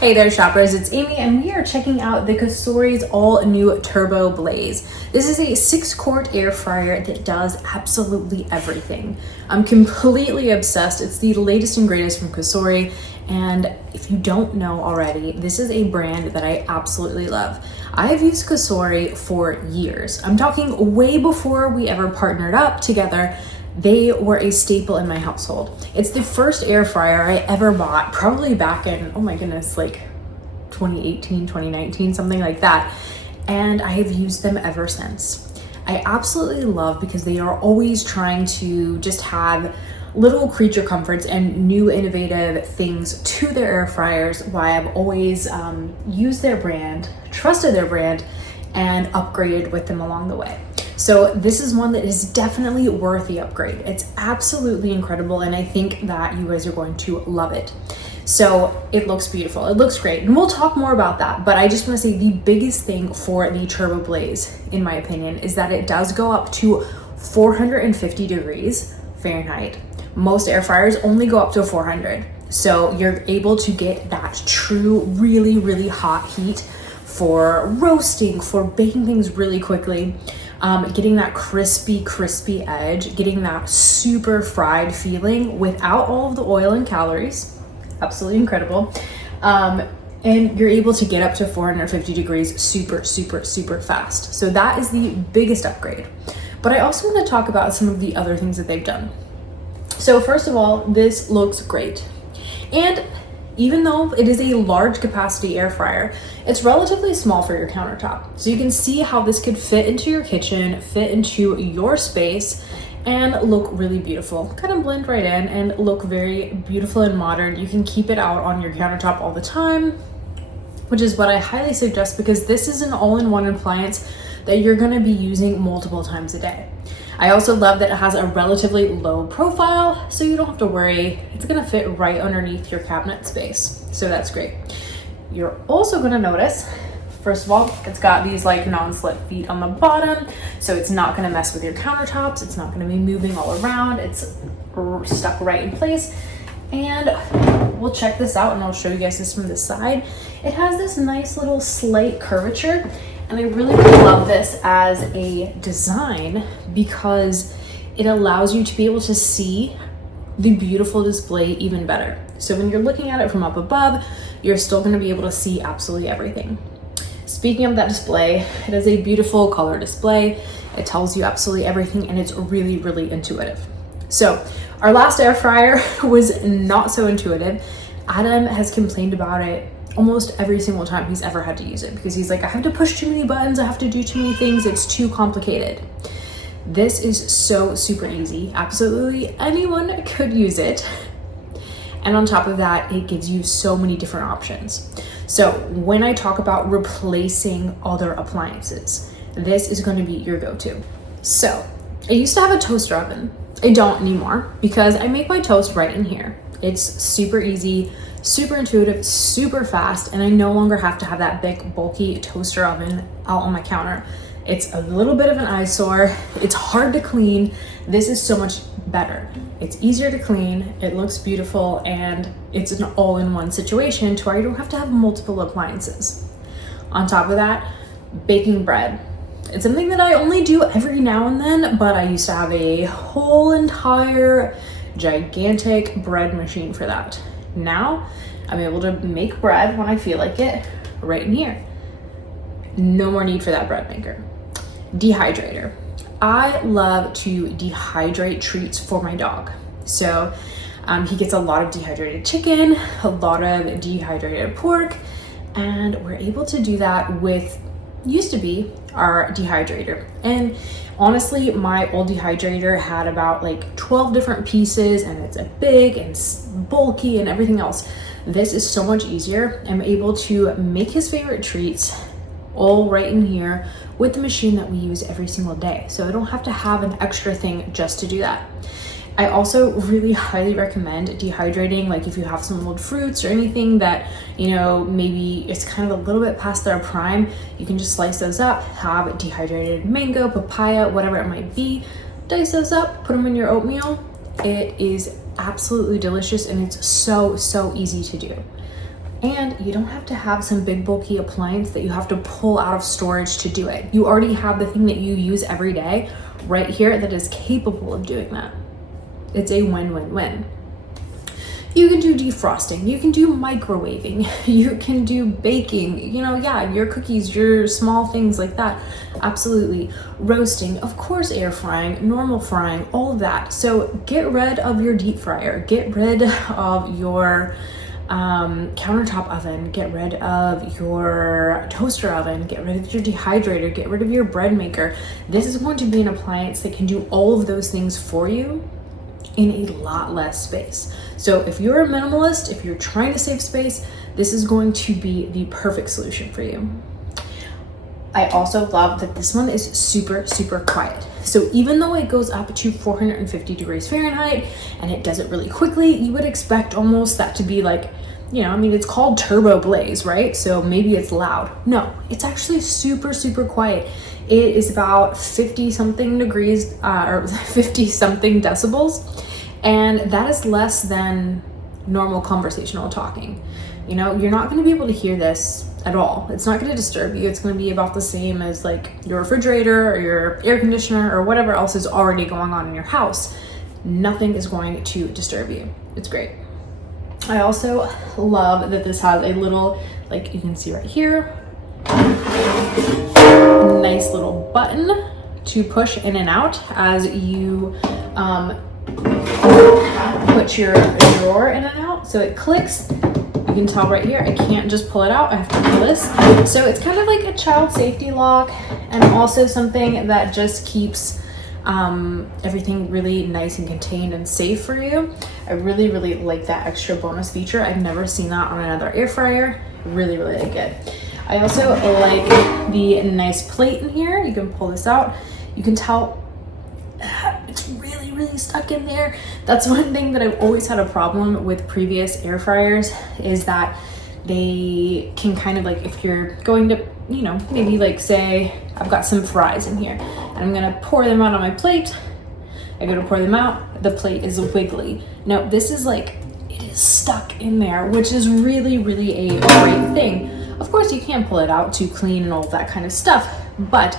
Hey there shoppers, it's Amy and we are checking out the COSORI's all new TurboBlaze. This is a 6-quart air fryer that does absolutely everything. I'm completely obsessed. It's the latest and greatest from COSORI, and if you don't know already, this is a brand that I absolutely love. I have used COSORI for years. I'm talking way before we ever partnered up together. They were a staple in my household. It's the first air fryer I ever bought, probably back in, oh my goodness, like 2018, 2019, something like that. And I have used them ever since. I absolutely love because they are always trying to just have little creature comforts and new innovative things to their air fryers. Why I've always used their brand, trusted their brand, and upgraded with them along the way. So this is one that is definitely worth the upgrade. It's absolutely incredible, and I think that you guys are going to love it. So it looks beautiful, it looks great, and we'll talk more about that, but I just want to say the biggest thing for the TurboBlaze, in my opinion, is that it does go up to 450 degrees Fahrenheit. Most air fryers only go up to 400. So you're able to get that true, really, really hot heat for roasting, for baking things really quickly. Getting that crispy edge, getting that super fried feeling without all of the oil and calories. Absolutely incredible. And you're able to get up to 450 degrees super fast. So that is the biggest upgrade. But I also want to talk about some of the other things that they've done. So first of all, this looks great. And even though it is a large capacity air fryer, it's relatively small for your countertop. So you can see how this could fit into your kitchen, fit into your space, and look really beautiful. Kind of blend right in and look very beautiful and modern. You can keep it out on your countertop all the time, which is what I highly suggest because this is an all-in-one appliance that you're gonna be using multiple times a day. I also love that it has a relatively low profile, so you don't have to worry. It's gonna fit right underneath your cabinet space. So that's great. You're also gonna notice, first of all, it's got these like non-slip feet on the bottom, so it's not gonna mess with your countertops. It's not gonna be moving all around. It's stuck right in place. And we'll check this out and I'll show you guys this from the side. It has this nice little slight curvature, and I really love this as a design because it allows you to be able to see the beautiful display even better. So when you're looking at it from up above, you're still going to be able to see absolutely everything. Speaking of that display, it is a beautiful color display. It tells you absolutely everything, and it's really intuitive. So our last air fryer was not so intuitive. Adam has complained about it almost every single time he's ever had to use it because he's like, I have to push too many buttons, I have to do too many things, it's too complicated. This is so super easy. Absolutely anyone could use it. And on top of that, it gives you so many different options. So when I talk about replacing other appliances, this is going to be your go-to. So I used to have a toaster oven. I don't anymore because I make my toast right in here. It's super easy, super intuitive, super fast, and I no longer have to have that big bulky toaster oven out on my counter. It's a little bit of an eyesore. It's hard to clean. This is so much better. It's easier to clean, it looks beautiful, and it's an all-in-one situation to where you don't have to have multiple appliances. On top of that, baking bread. It's something that I only do every now and then, but I used to have a whole entire gigantic bread machine for that. Now, I'm able to make bread when I feel like it right in here. No more need for that bread maker. Dehydrator. I love to dehydrate treats for my dog. So he gets a lot of dehydrated chicken, a lot of dehydrated pork, and we're able to do that with, used to be, our dehydrator. And honestly, my old dehydrator had about like 12 different pieces, and it's a big and bulky and everything else. This is so much easier. I'm able to make his favorite treats all right in here with the machine that we use every single day. So I don't have to have an extra thing just to do that. I also really highly recommend dehydrating, like if you have some old fruits or anything that, you know, maybe it's kind of a little bit past their prime, you can just slice those up, have dehydrated mango, papaya, whatever it might be, dice those up, put them in your oatmeal. It is absolutely delicious, and it's so easy to do. And you don't have to have some big bulky appliance that you have to pull out of storage to do it. You already have the thing that you use every day right here that is capable of doing that. It's a win-win-win. You can do defrosting, you can do microwaving, you can do baking, you know, yeah, your cookies, your small things like that, absolutely. Roasting, of course, air frying, normal frying, all of that. So get rid of your deep fryer, get rid of your countertop oven, get rid of your toaster oven, get rid of your dehydrator, get rid of your bread maker. This is going to be an appliance that can do all of those things for you in a lot less space. So if you're a minimalist, if you're trying to save space, this is going to be the perfect solution for you. I also love that this one is super, super quiet. So even though it goes up to 450 degrees Fahrenheit and it does it really quickly, you would expect almost that to be like, you know, I mean, it's called TurboBlaze, right? So maybe it's loud. No, it's actually super, super quiet. It is about 50 something degrees or 50 something decibels. And that is less than normal conversational talking. You know, you're not going to be able to hear this at all. It's not going to disturb you. It's going to be about the same as like your refrigerator or your air conditioner or whatever else is already going on in your house. Nothing is going to disturb you. It's great. I also love that this has a little, like you can see right here, nice little button to push in and out as you put your drawer in and out. So it clicks. You can tell right here, I can't just pull it out, I have to pull this. So it's kind of like a child safety lock and also something that just keeps everything really nice and contained and safe for you. I really, really like that extra bonus feature. I've never seen that on another air fryer. Really, really like it. I also like the nice plate in here. You can pull this out. You can tell it's really, really stuck in there. That's one thing that I've always had a problem with previous air fryers is that they can kind of like, if you're going to, you know, maybe like say I've got some fries in here and I'm gonna pour them out on my plate. I go to pour them out, the plate is wiggly. No, this is like, it is stuck in there, which is really, really a great thing. Of course, you can pull it out to clean and all that kind of stuff, but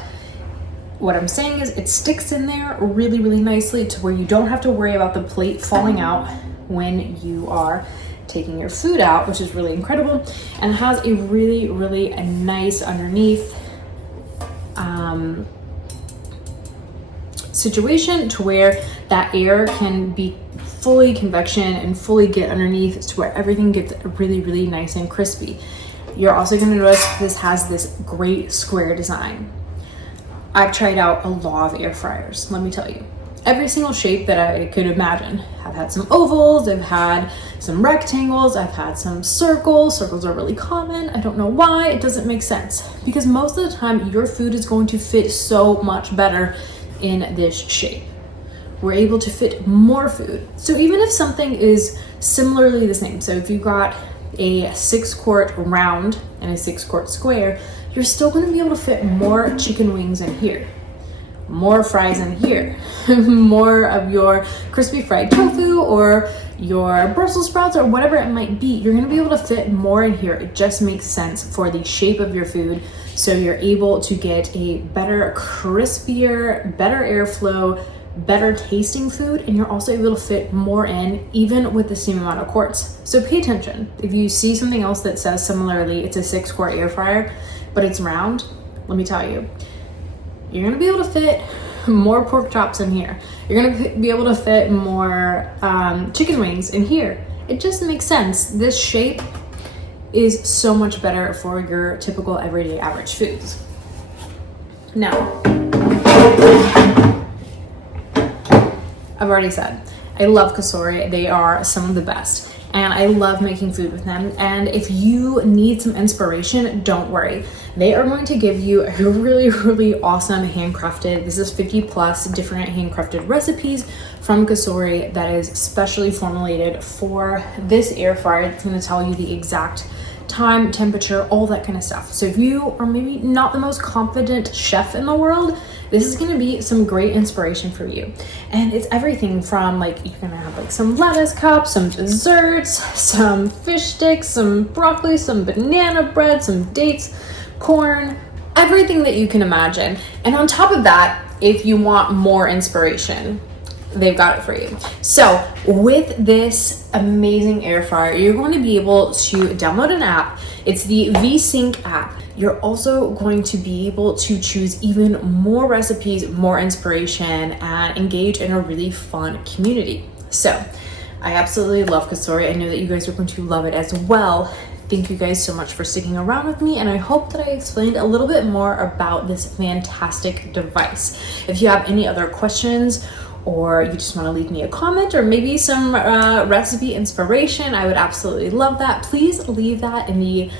what I'm saying is it sticks in there really, really nicely to where you don't have to worry about the plate falling out when you are taking your food out, which is really incredible. And it has a really, really nice underneath situation to where that air can be fully convection and fully get underneath to where everything gets really, really nice and crispy. You're also going to notice this has this great square design. I've tried out a lot of air fryers, let me tell you. Every single shape that I could imagine. I've had some ovals, I've had some rectangles, I've had some circles. Circles are really common. I don't know why, it doesn't make sense. Because most of the time, your food is going to fit so much better in this shape. We're able to fit more food. So even if something is similarly the same, so if you've got a 6-quart round and a 6-quart square, you're still going to be able to fit more chicken wings in here, more fries in here, more of your crispy fried tofu or your Brussels sprouts or whatever it might be. You're going to be able to fit more in here. It just makes sense for the shape of your food. So you're able to get a better, crispier, better airflow, better tasting food, and you're also able to fit more in even with the same amount of quarts. So pay attention. If you see something else that says similarly, it's a 6-quart air fryer, but it's round, let me tell you, you're gonna be able to fit more pork chops in here. You're gonna be able to fit more chicken wings in here. It just makes sense. This shape is so much better for your typical everyday average foods. Now, I've already said, I love COSORI. They are some of the best. And I love making food with them. And if you need some inspiration, don't worry. They are going to give you a really, really awesome handcrafted, this is 50 plus different handcrafted recipes from COSORI that is specially formulated for this air fryer. It's going to tell you the exact time, temperature, all that kind of stuff. So if you are maybe not the most confident chef in the world, this is gonna be some great inspiration for you. And it's everything from like, you're gonna have like some lettuce cups, some desserts, some fish sticks, some broccoli, some banana bread, some dates, corn, everything that you can imagine. And on top of that, if you want more inspiration, they've got it for you. So with this amazing air fryer, you're going to be able to download an app. It's the VSync app. You're also going to be able to choose even more recipes, more inspiration, and engage in a really fun community. So I absolutely love COSORI. I know that you guys are going to love it as well. Thank you guys so much for sticking around with me, and I hope that I explained a little bit more about this fantastic device. If you have any other questions, or you just want to leave me a comment or maybe some recipe inspiration, I would absolutely love that. Please leave that in the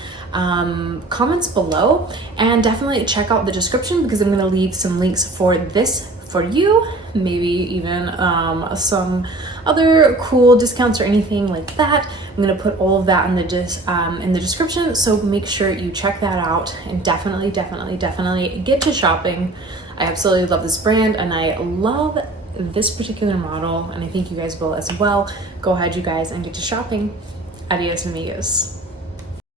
comments below, and definitely check out the description because I'm going to leave some links for this for you, maybe even some other cool discounts or anything like that. I'm going to put all of that in the description, so make sure you check that out and definitely get to shopping. I absolutely love this brand and I love this particular model, and I think you guys will as well. Go ahead, you guys, and get to shopping. Adios, amigos.